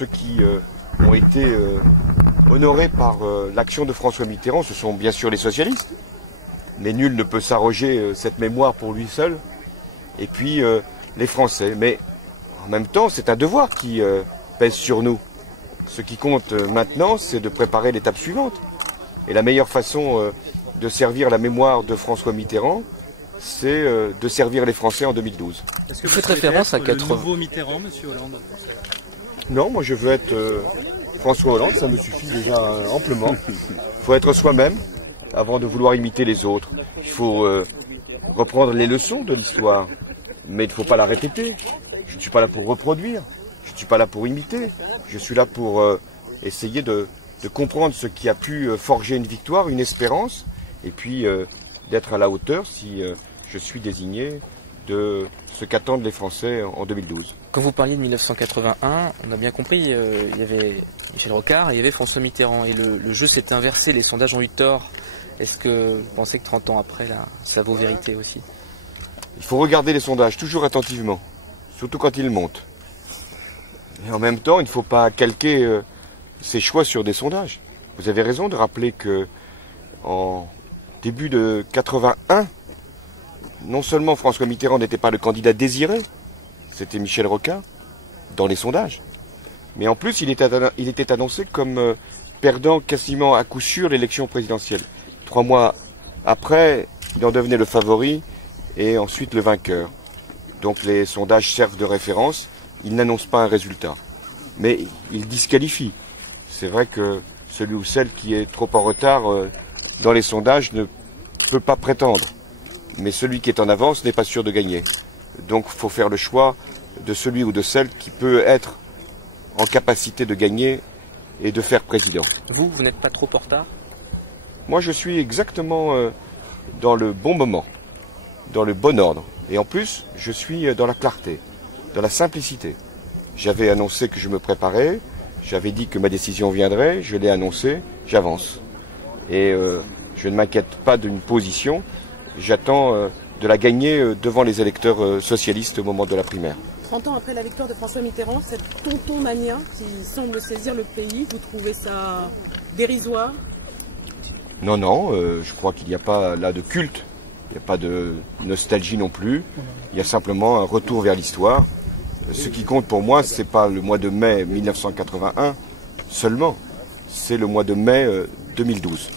Ceux qui ont été honorés par l'action de François Mitterrand, ce sont bien sûr les socialistes, mais nul ne peut s'arroger cette mémoire pour lui seul, et puis les Français. Mais en même temps, c'est un devoir qui pèse sur nous. Ce qui compte maintenant, c'est de préparer l'étape suivante. Et la meilleure façon de servir la mémoire de François Mitterrand, c'est de servir les Français en 2012. Est-ce que vous faites référence à le nouveau Mitterrand, Monsieur Hollande? Non, moi je veux être François Hollande, ça me suffit déjà amplement. Il faut être soi-même avant de vouloir imiter les autres. Il faut reprendre les leçons de l'histoire, mais il ne faut pas la répéter. Je ne suis pas là pour reproduire, je ne suis pas là pour imiter. Je suis là pour essayer de comprendre ce qui a pu forger une victoire, une espérance, et puis d'être à la hauteur si je suis désigné de ce qu'attendent les Français en 2012. Quand vous parliez de 1981, on a bien compris, il y avait Michel Rocard et il y avait François Mitterrand. Et le jeu s'est inversé, les sondages ont eu tort. Est-ce que vous pensez que 30 ans après, là, ça vaut vérité aussi? Il faut regarder les sondages toujours attentivement, surtout quand ils montent. Et en même temps, il ne faut pas calquer ses choix sur des sondages. Vous avez raison de rappeler que en début de 81, non seulement François Mitterrand n'était pas le candidat désiré, c'était Michel Rocard, dans les sondages, mais en plus il était annoncé comme perdant quasiment à coup sûr l'élection présidentielle. 3 mois après, il en devenait le favori et ensuite le vainqueur. Donc les sondages servent de référence, ils n'annoncent pas un résultat, mais ils disqualifient. C'est vrai que celui ou celle qui est trop en retard dans les sondages ne peut pas prétendre. Mais celui qui est en avance n'est pas sûr de gagner. Donc il faut faire le choix de celui ou de celle qui peut être en capacité de gagner et de faire président. Vous n'êtes pas trop en retard? Moi je suis exactement dans le bon moment, dans le bon ordre. Et en plus, je suis dans la clarté, dans la simplicité. J'avais annoncé que je me préparais, j'avais dit que ma décision viendrait, je l'ai annoncé, j'avance. Et je ne m'inquiète pas d'une position. J'attends de la gagner devant les électeurs socialistes au moment de la primaire. 30 ans après la victoire de François Mitterrand, cette tonton-mania qui semble saisir le pays, vous trouvez ça dérisoire? Non, non, je crois qu'il n'y a pas là de culte, il n'y a pas de nostalgie non plus, il y a simplement un retour vers l'histoire. Ce qui compte pour moi, ce n'est pas le mois de mai 1981 seulement, c'est le mois de mai 2012.